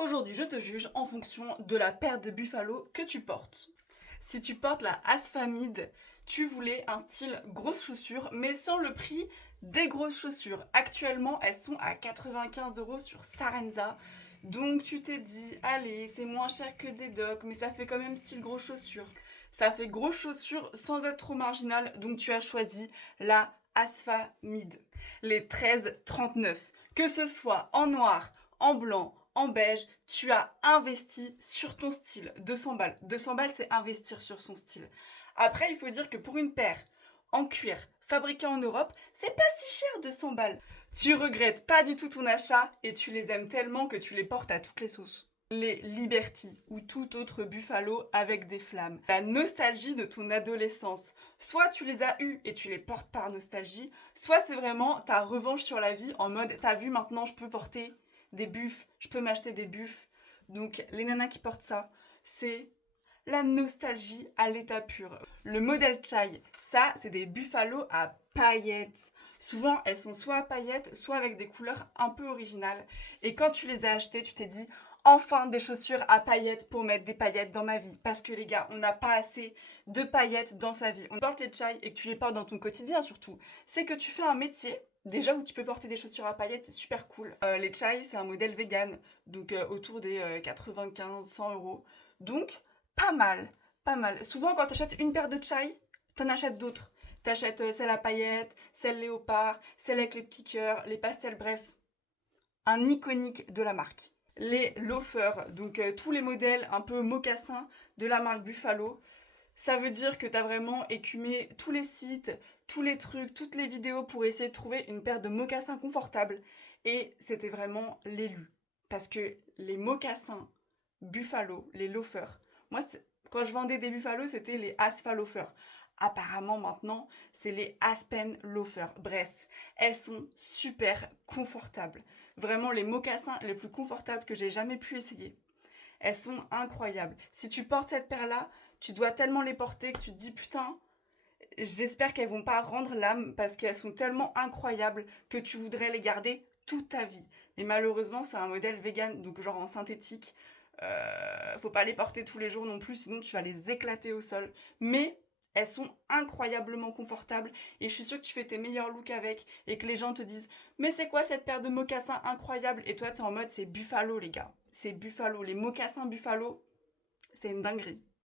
Aujourd'hui, je te juge en fonction de la paire de Buffalo que tu portes. Si tu portes la Asfamide, tu voulais un style grosse chaussures, mais sans le prix des grosses chaussures. Actuellement, elles sont à 95 € sur Sarenza. Donc tu t'es dit, allez, c'est moins cher que des Docs, mais ça fait quand même style grosse chaussures. Ça fait grosse chaussures sans être trop marginal, donc tu as choisi la Asfamide. Les 13,39. Que ce soit en noir, en blanc, en beige, tu as investi sur ton style. 200 balles. 200 balles, c'est investir sur son style. Après, il faut dire que pour une paire en cuir fabriquée en Europe, c'est pas si cher 200 balles. Tu regrettes pas du tout ton achat et tu les aimes tellement que tu les portes à toutes les sauces. Les Liberty ou tout autre Buffalo avec des flammes. La nostalgie de ton adolescence. Soit tu les as eus et tu les portes par nostalgie, soit c'est vraiment ta revanche sur la vie en mode t'as vu maintenant je peux porter des buffs, je peux m'acheter des buffs. Donc les nanas qui portent ça, c'est la nostalgie à l'état pur. Le modèle Chai, ça c'est des Buffalo à paillettes. Souvent elles sont soit à paillettes, soit avec des couleurs un peu originales. Et quand tu les as achetées, tu t'es dit enfin des chaussures à paillettes pour mettre des paillettes dans ma vie. Parce que les gars, on n'a pas assez de paillettes dans sa vie. On porte les Chai et que tu les portes dans ton quotidien surtout. C'est que tu fais un métier déjà où tu peux porter des chaussures à paillettes, c'est super cool. Les Chai, c'est un modèle vegan, donc autour des 95-100 €. Donc, pas mal, pas mal. Souvent, quand tu achètes une paire de Chai, t'en achètes d'autres. T'achètes celle à paillettes, celle léopard, celle avec les petits cœurs, les pastels, bref. Un iconique de la marque. Les loafers, donc tous les modèles un peu mocassins de la marque Buffalo. Ça veut dire que tu as vraiment écumé tous les sites, tous les trucs, toutes les vidéos pour essayer de trouver une paire de mocassins confortables. Et c'était vraiment l'élu. Parce que les mocassins Buffalo, les loafers, moi, quand je vendais des Buffalo, c'était les Asphalt loafers. Apparemment, maintenant, c'est les Aspen loafers. Bref, elles sont super confortables. Vraiment les mocassins les plus confortables que j'ai jamais pu essayer. Elles sont incroyables. Si tu portes cette paire-là, tu dois tellement les porter que tu te dis putain, j'espère qu'elles vont pas rendre l'âme parce qu'elles sont tellement incroyables que tu voudrais les garder toute ta vie. Mais malheureusement, c'est un modèle vegan, donc genre en synthétique. Faut pas les porter tous les jours non plus, sinon tu vas les éclater au sol. Mais elles sont incroyablement confortables et je suis sûre que tu fais tes meilleurs looks avec et que les gens te disent mais c'est quoi cette paire de mocassins incroyable et toi t'es en mode c'est Buffalo les gars, c'est Buffalo, les mocassins Buffalo, c'est une dinguerie.